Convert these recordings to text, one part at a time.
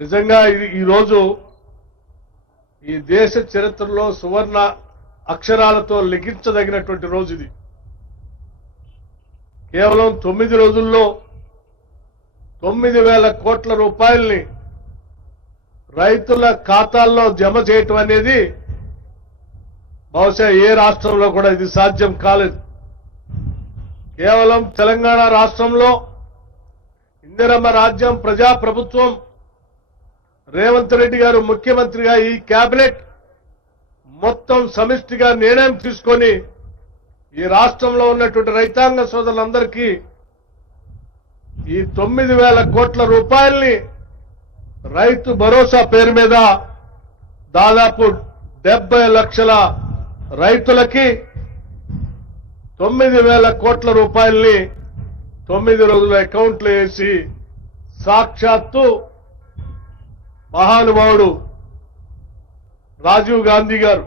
నిజంగా ఈ రోజు ఈ దేశ చరిత్రలో సువర్ణ అక్షరాలతో లిఖించదగినటువంటి రోజు ఇది. కేవలం 9 రోజుల్లో 9,000 కోట్ల రూపాయల్ని రైతుల ఖాతాల్లో జమ చేయటం అనేది బహుశా ఏ రాష్ట్రంలో కూడా ఇది సాధ్యం కాలేదు. కేవలం తెలంగాణ రాష్ట్రంలో ఇందిరమ్మ రాజ్యం ప్రజాప్రభుత్వం రేవంత్ రెడ్డి గారు ముఖ్యమంత్రిగా ఈ కేబినెట్ మొత్తం సమిష్టిగా నిర్ణయం తీసుకొని ఈ రాష్ట్రంలో ఉన్నటువంటి రైతాంగ సోదరులందరికీ ఈ 9,000 కోట్ల రూపాయల్ని రైతు భరోసా పేరు మీద దాదాపు 70 లక్షల రైతులకి 9,000 కోట్ల రూపాయల్ని 9 రోజుల అకౌంట్లో వేసి సాక్షాత్తు మహానుభావుడు రాజీవ్ గాంధీ గారు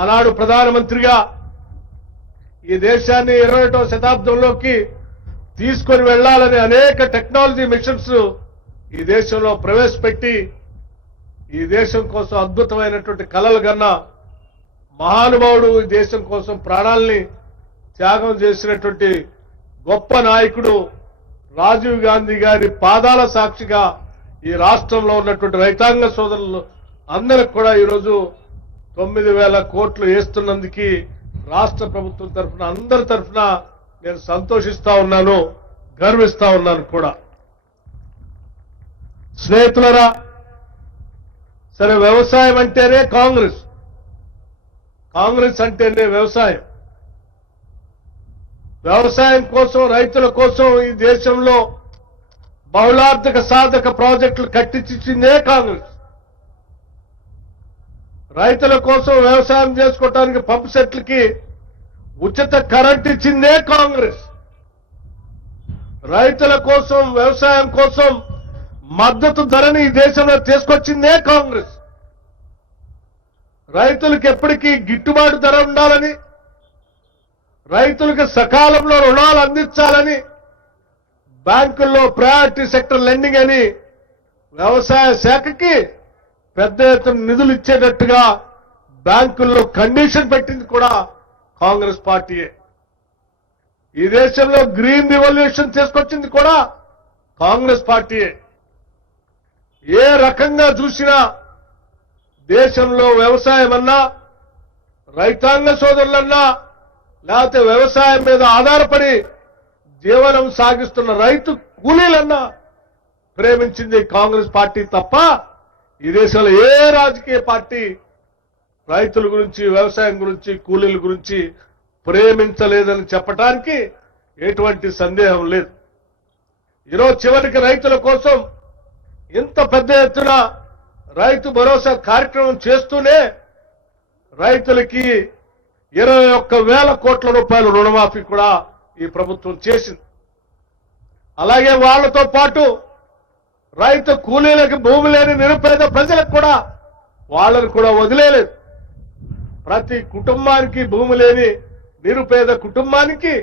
ఆనాడు ప్రధానమంత్రిగా ఈ దేశాన్ని 21వ శతాబ్దంలోకి తీసుకొని వెళ్లాలని అనేక టెక్నాలజీ మిషన్స్ ఈ దేశంలో ప్రవేశపెట్టి ఈ దేశం కోసం అద్భుతమైనటువంటి కలలు కన్న మహానుభావుడు ఈ దేశం కోసం ప్రాణాల్ని త్యాగం చేసినటువంటి గొప్ప నాయకుడు రాజీవ్ గాంధీ గారి పాదాల సాక్షిగా ఈ రాష్ట్రంలో ఉన్నటువంటి రైతాంగ సోదరులు అందరికి కూడా ఈరోజు 9,000 కోట్లు వేస్తున్నందుకు రాష్ట్ర ప్రభుత్వం తరఫున అందరి తరఫున నేను సంతోషిస్తా ఉన్నాను, గర్విస్తా ఉన్నాను కూడా. స్నేహితులరా, సరే వ్యవసాయం అంటేనే కాంగ్రెస్ అంటేనే వ్యవసాయం. వ్యవసాయం కోసం రైతుల కోసం ఈ దేశంలో బహుళార్థక సాధక ప్రాజెక్టులు కట్టించిందే కాంగ్రెస్. రైతుల కోసం వ్యవసాయం చేసుకోవడానికి పంప్ సెట్లకి ఉచిత కరెంట్ ఇచ్చిందే కాంగ్రెస్. రైతుల కోసం వ్యవసాయం కోసం మద్దతు ధరని ఈ దేశంలో తీసుకొచ్చిందే కాంగ్రెస్. రైతులకు ఎప్పటికీ గిట్టుబాటు ధర ఉండాలని, రైతులకు సకాలంలో రుణాలు అందించాలని బ్యాంకుల్లో ప్రయారిటీ సెక్టర్ లెండింగ్ అని వ్యవసాయ శాఖకి పెద్ద ఎత్తున నిధులు ఇచ్చేటట్టుగా బ్యాంకుల్లో కండిషన్ పెట్టింది కూడా కాంగ్రెస్ పార్టీయే. ఈ దేశంలో గ్రీన్ రివల్యూషన్ తీసుకొచ్చింది కూడా కాంగ్రెస్ పార్టీయే. ఏ రకంగా చూసినా దేశంలో వ్యవసాయం అన్నా, రైతాంగ సోదరులన్నా, లేకపోతే వ్యవసాయం మీద ఆధారపడి జీవనం సాగిస్తున్న రైతు కూలీలన్నా ప్రేమించింది కాంగ్రెస్ పార్టీ తప్ప ఈ దేశంలో ఏ రాజకీయ పార్టీ రైతుల గురించి, వ్యవసాయం గురించి, కూలీల గురించి ప్రేమించలేదని చెప్పడానికి ఎటువంటి సందేహం లేదు. ఈరోజు చివరికి రైతుల కోసం ఇంత పెద్ద ఎత్తున రైతు భరోసా కార్యక్రమం చేస్తూనే రైతులకి 21,000 కోట్ల రూపాయల రుణమాఫీ కూడా ఈ ప్రభుత్వం చేసింది. అలాగే వాళ్లతో పాటు రైతు కూలీలకు భూమి లేని నిరుపేద ప్రజలకు కూడా వాళ్ళను కూడా వదిలేలేదు. ప్రతి కుటుంబానికి భూమి లేని నిరుపేద కుటుంబానికి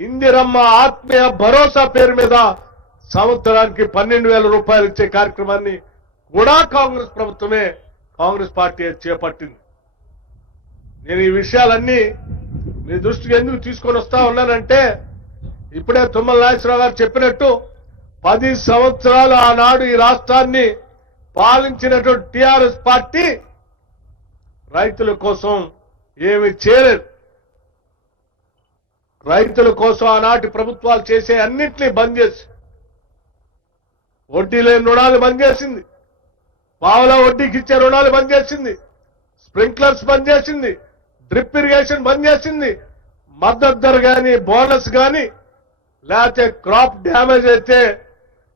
ఇందిరమ్మ ఆత్మీయ భరోసా పేరు మీద సంవత్సరానికి 12,000 రూపాయలు ఇచ్చే కార్యక్రమాన్ని కూడా కాంగ్రెస్ ప్రభుత్వమే, కాంగ్రెస్ పార్టీ చేపట్టింది. నేను ఈ విషయాలన్నీ మీ దృష్టికి ఎందుకు తీసుకొని వస్తా ఉన్నానంటే, ఇప్పుడే తుమ్మల నాగేశ్వరరావు గారు చెప్పినట్టు 10 సంవత్సరాలు ఆనాడు ఈ రాష్ట్రాన్ని పాలించినటువంటి టీఆర్ఎస్ పార్టీ రైతుల కోసం ఏమి చేయలేదు. రైతుల కోసం ఆనాటి ప్రభుత్వాలు చేసే అన్నింటినీ బంద్ చేసి, వడ్డీ లేని రుణాలు బంద్ చేసింది, పావుల వడ్డీకి ఇచ్చే రుణాలు బంద్ చేసింది, స్ప్రింక్లర్స్ బంద్ చేసింది, డ్రిప్ ఇరిగేషన్ బంద్ చేసింది, మద్దతు ధర కానీ, బోనస్ కానీ, లేకపోతే క్రాప్ డ్యామేజ్ అయితే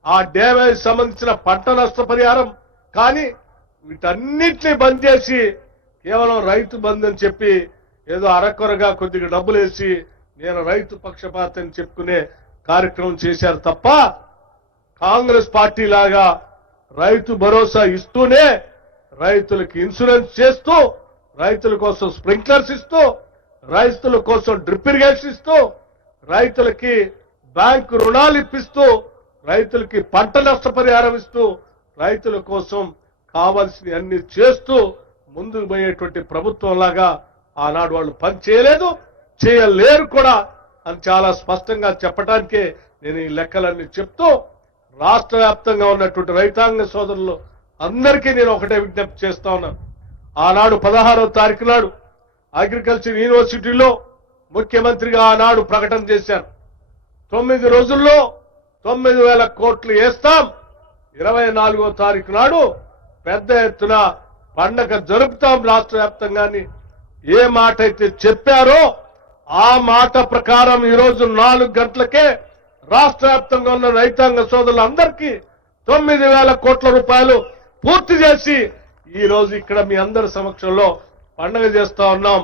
ఆ డ్యామేజ్ సంబంధించిన పంట నష్టపరిహారం కానీ వీటన్నిటినీ బంద్ చేసి కేవలం రైతు బంద్ అని చెప్పి ఏదో అరకొరగా కొద్దిగా డబ్బులు వేసి నేను రైతు పక్షపాతం చెప్పుకునే కార్యక్రమం చేశారు తప్ప, కాంగ్రెస్ పార్టీ లాగా రైతు భరోసా ఇస్తూనే రైతులకు ఇన్సూరెన్స్ చేస్తూ, రైతుల కోసం స్ప్రింక్లర్స్ ఇస్తూ, రైతుల కోసం డ్రిప్ ఇరిగేషన్ ఇస్తూ, రైతులకి బ్యాంకు రుణాలు ఇప్పిస్తూ, రైతులకి పంట నష్టపరిహారం ఇస్తూ రైతుల కోసం కావాల్సిన అన్ని చేస్తూ ముందుకు పోయేటువంటి ప్రభుత్వం లాగా ఆనాడు వాళ్ళు పని చేయలేదు, చేయలేరు కూడా అని చాలా స్పష్టంగా చెప్పడానికే నేను ఈ లెక్కలన్నీ చెప్తూ రాష్ట్ర వ్యాప్తంగా ఉన్నటువంటి రైతాంగ సోదరులు అందరికీ నేను ఒకటే విజ్ఞప్తి చేస్తా ఉన్నాను. ఆనాడు 16వ తారీఖు నాడు అగ్రికల్చర్ యూనివర్సిటీలో ముఖ్యమంత్రిగా ఆనాడు ప్రకటన చేశారు. 9 రోజుల్లో 9,000 కోట్లు వేస్తాం. 24వ తారీఖు నాడు పెద్ద ఎత్తున పండగ జరుపుతాం రాష్ట్ర వ్యాప్తంగాని ఏ మాట అయితే చెప్పారో ఆ మాట ప్రకారం ఈరోజు 4 గంటలకే రాష్ట్ర వ్యాప్తంగా ఉన్న రైతాంగ సోదరులందరికీ 9,000 కోట్ల రూపాయలు పూర్తి చేసి ఈ రోజు ఇక్కడ మీ అందరి సమక్షంలో పండుగ చేస్తా ఉన్నాం.